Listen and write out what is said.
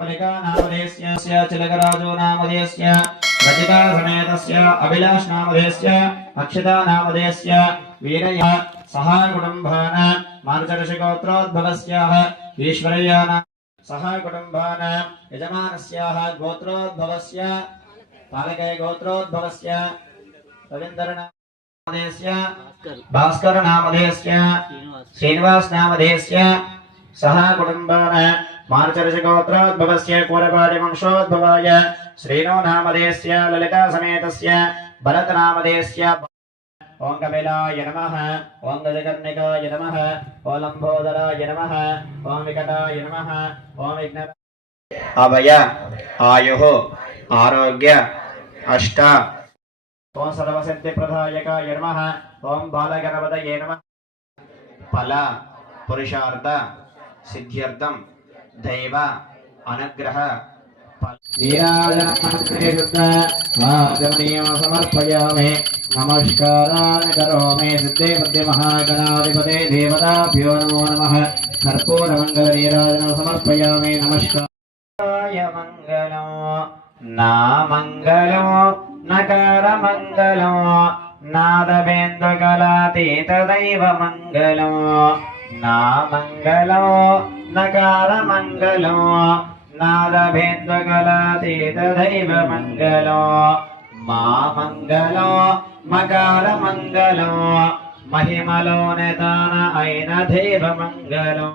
नामधेयस्य चिलकराजो नामधेयस्य रचिता समेतस्य अभिलाष नामधेयस्य अक्षता नामधेयस्य वीरय सहा कुटुंबान मार्गदर्शगोत्रोद्भवस्याः ईश्वरय्यान सहा कुटुंबान यजमानस्याः गोत्रोद्भवस्य पालकय गोत्रोद्भवस्य रविंद्र नामधेयस्य भास्कर नामधेयस्य श्रीनिवास नामधेयस्य सहा कुटुंबान मार्गदर्शगोत्रोद्भवस्य कूरपाटि वंशोद्भवाय श्रीनो नामधेयस्य ललिता समेतस्य भरत नामधेयस्य ओं कपिलाय नमः ओं गजकर्णिकाय नमः ओं लंबोदराय नमः ओं विकटाय नमः ओं विघ्न अभय आयुः आरोग्य अष्ट ओं सर्वसिद्धिप्रदायकाय नमः ओं बालगणपतये नमः फल पुरुषार्थ सिद्ध्यर्थम दैव अनुग्रह समर्पयामि नमस्कारान् करोमि सिद्धे बुद्धि महागणाधिपते देवताभ्यो नमो नमः कर्पूरमङ्गलनीराजनं समर्पयामि नमस्काराय मङ्गलो नामङ्गलो नकारमङ्गलो नादबेन्दुकलातीतदैव मङ्गलो नामङ्गलो नकारमङ्गलो नादबेन्दुकलातीतदैव मङ्गलो मामङ्गलो मकारमङ्गलो महिमलो निदान ऐनदैव मङ्गलो